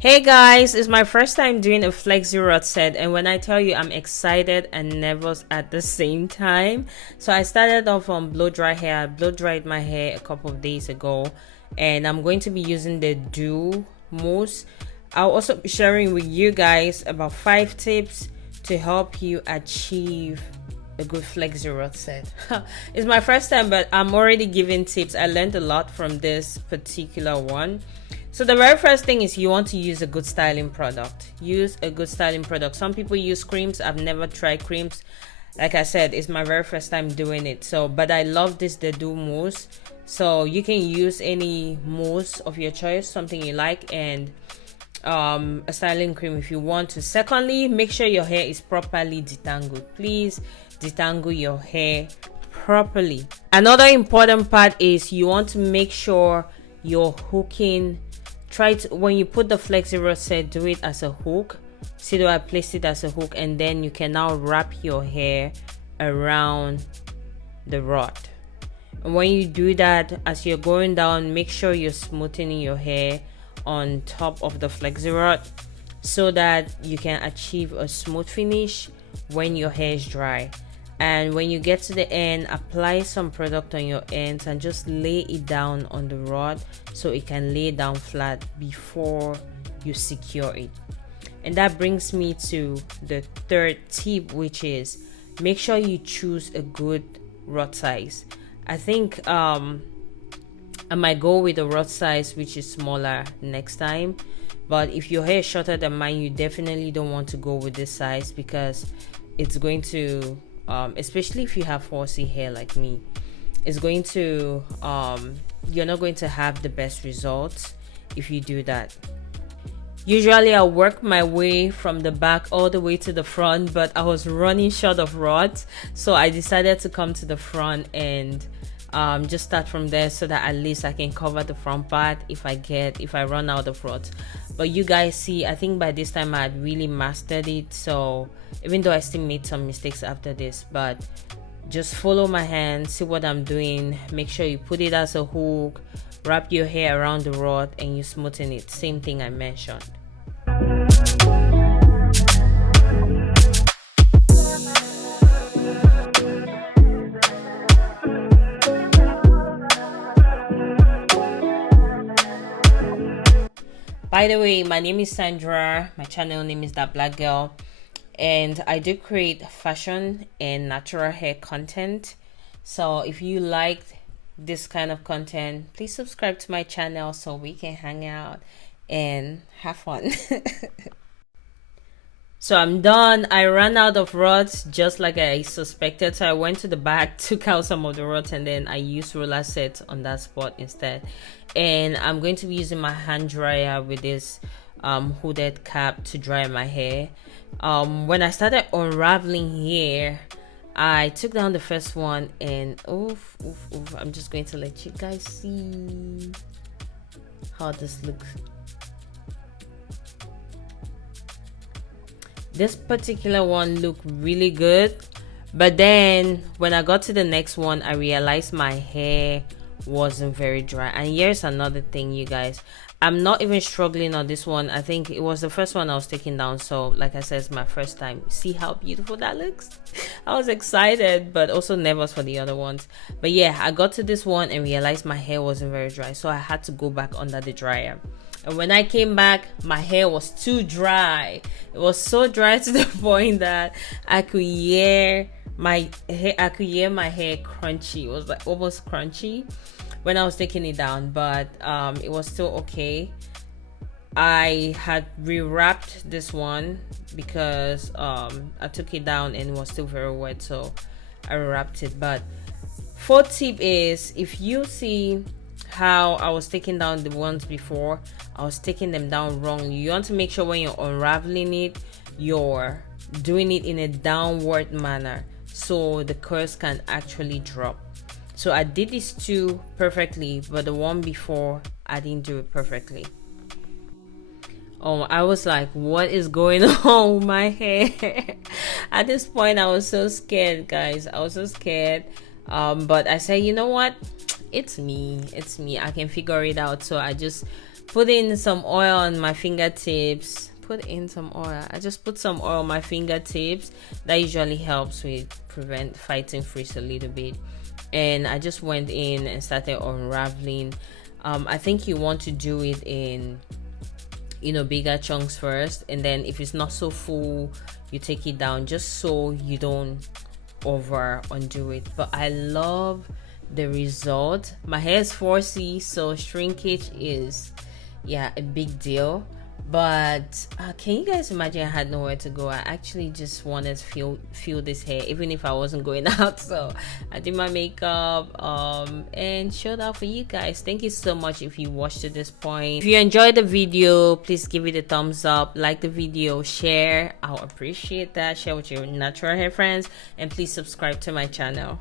Hey guys, it's my first time doing a Flexi Rod set, and when I tell you I'm excited and nervous at the same time. So I started off on blow dry hair. I blow dried my hair a couple of days ago, and I'm going to be using the Dew mousse. I'll also be sharing with you guys about 5 tips to help you achieve a good Flexi Rod set. It's my first time, but I'm already giving tips. I learned a lot from this particular one. So the very first thing is you want to use a good styling product. Use a good styling product. Some people use creams. I've never tried creams. Like I said, it's my very first time doing it. But I love this the Dew mousse. So you can use any mousse of your choice, something you like, and a styling cream if you want to. Secondly, make sure your hair is properly detangled. Please detangle your hair properly. Another important part is you want to make sure you're hooking. Try to, when you put the Flexi Rod set, do it as a hook. See though I placed it as a hook, and then you can now wrap your hair around the rod. And when you do that, as you're going down, make sure you're smoothing your hair on top of the Flexi Rod so that you can achieve a smooth finish when your hair is dry. And when you get to the end, apply some product on your ends and just lay it down on the rod so it can lay down flat before you secure it. And that brings me to the third tip, which is make sure you choose a good rod size. I think I might go with a rod size which is smaller next time, but if your hair is shorter than mine, you definitely don't want to go with this size because it's going to especially if you have 4C hair like me, it's going to you're not going to have the best results if you do that. Usually I'll work my way from the back all the way to the front, but I was running short of rods, so I decided to come to the front and just start from there so that at least I can cover the front part if I run out of rods. But you guys see, I think by this time I had really mastered it, so even though I still made some mistakes after this, but just follow my hand, see what I'm doing, make sure you put it as a hook, wrap your hair around the rod, and you smoothen it, same thing I mentioned. By the way, my name is Sandra, my channel name is That Black Girl, and I do create fashion and natural hair content. So if you like this kind of content, please subscribe to my channel so we can hang out and have fun. So I'm done. I ran out of rods just like I suspected. So I went to the back, took out some of the rods, and then I used roller sets on that spot instead. And I'm going to be using my hand dryer with this hooded cap to dry my hair. When I started unraveling here, I took down the first one and oof, I'm just going to let you guys see how this looks. This particular one looked really good, but then when I got to the next one, I realized my hair wasn't very dry. And here's another thing, you guys, I'm not even struggling on this one. I think it was the first one I was taking down, so like I said, it's my first time. See how beautiful that looks? I was excited but also nervous for the other ones. But yeah, I got to this one and realized my hair wasn't very dry, so I had to go back under the dryer. And when I came back, my hair was too dry. It was so dry to the point that I could hear my hair crunchy. It was like almost crunchy when I was taking it down, but it was still okay. I had rewrapped this one because I took it down and it was still very wet, so I rewrapped it. But fourth tip is, if you see how I was taking down the ones before, I was taking them down wrong. You want to make sure when you're unraveling it, you're doing it in a downward manner so the curls can actually drop. So I did these two perfectly, but the one before I didn't do it perfectly. Oh, I was like, what is going on with my hair? At this point I was so scared, guys. I was so scared, but I said, you know what, it's me, I can figure it out. So I just put in some oil on my fingertips. I just put some oil on my fingertips. That usually helps with prevent fighting frizz a little bit. And I just went in and started unraveling. I think you want to do it in, you know, bigger chunks first, and then if it's not so full, you take it down, just so you don't over undo it. But I love the result. My hair is 4C, so shrinkage is, yeah, a big deal. But can you guys imagine I had nowhere to go? I actually just wanted to feel this hair even if I wasn't going out. So I did my makeup and showed out for you guys. Thank you so much if you watched to this point. If you enjoyed the video, please give it a thumbs up, like the video, share. I'll appreciate that. Share with your natural hair friends, and please subscribe to my channel.